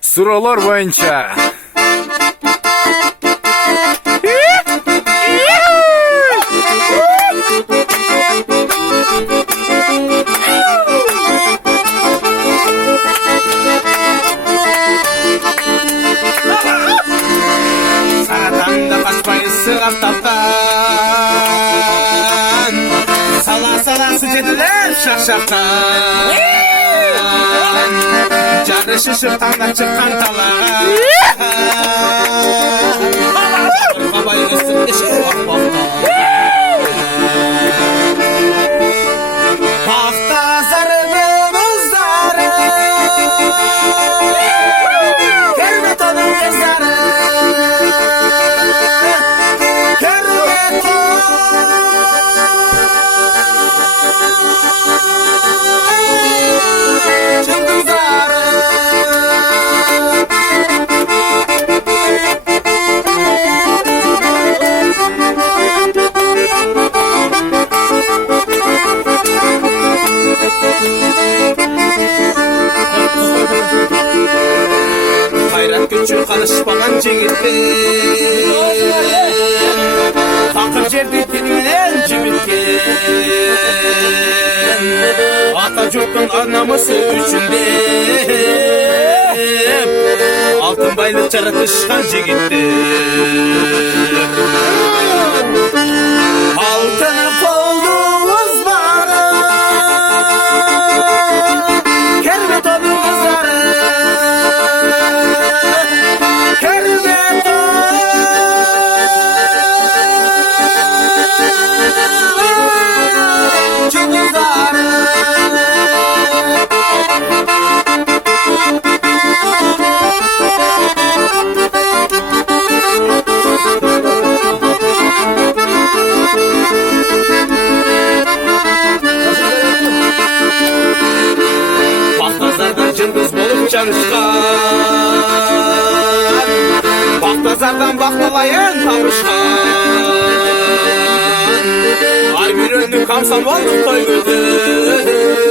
Sıralar boyunca. Saratanda kaçmayı sığar taptan. Sala sala sıcediler şakşaktan. Canı şışırtanda çıkan talan. Babayı üstünde şey bak baktan. Bakta zarının zarı. Kermet onun kızları. Kermet onun kızları. Hayrat gücü karışmadan çekildi. Fakir cerdi dilinden cibitken. Atatürk'ün anlaması üçünde. Altın baylık çaratışkan gitti. Altın kolduğumuz bana. Kermet onun kızları. Kermet onun kızları. Baktazardan cıldız bulup çalışkan. Baktazardan baklavayan kavuşkan. Ay bir öldü kamsam oldu koy gözü.